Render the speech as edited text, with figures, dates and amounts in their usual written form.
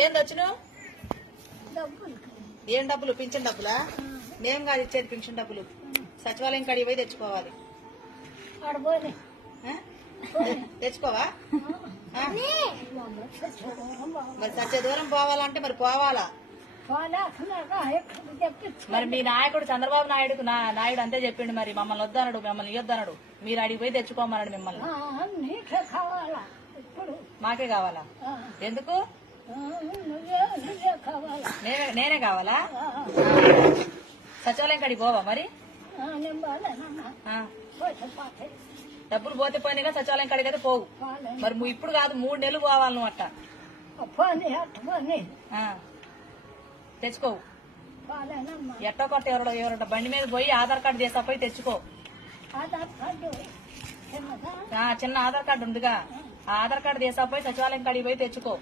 ఏం వచ్చినావు? ఏం డబ్బులు? పింఛన్ డబ్బులా? మేము కాదు ఇచ్చేది పింఛన్ డబ్బులు. సచివాలయం కాడికి పోయి తెచ్చుకోవాలి. తెచ్చుకోవా? మరి సత్య దూరం పోవాలంటే మరి పోవాలా? మరి మీ నాయకుడు చంద్రబాబు నాయుడు అంతే చెప్పిండు. మరి మమ్మల్ని వద్దనడు, మిమ్మల్ని ఇవ్వద్దనడు. మీరు అడిగి పోయి తెచ్చుకోమన్నాడు మిమ్మల్ని. మాకే కావాలా? ఎందుకు? నేనే కావాలా? సచివాలయం కాడికి పోవా మరి? డబ్బులు పోతే పోయినాగా సచివాలయం కాడికి అయితే పోవు. మరి ఇప్పుడు కాదు 3 నెలలు పోవాలి నువ్వు అట్ట. తెచ్చుకోవు. ఎట్టో కొట్ట ఎవరో బండి మీద పోయి ఆధార్ కార్డు చేసా పోయి తెచ్చుకో. చిన్న ఆధార్ కార్డు ఉందిగా, ఆ ఆధార్ కార్డు చేసా పోయి సచివాలయం కాడికి పోయి తెచ్చుకో.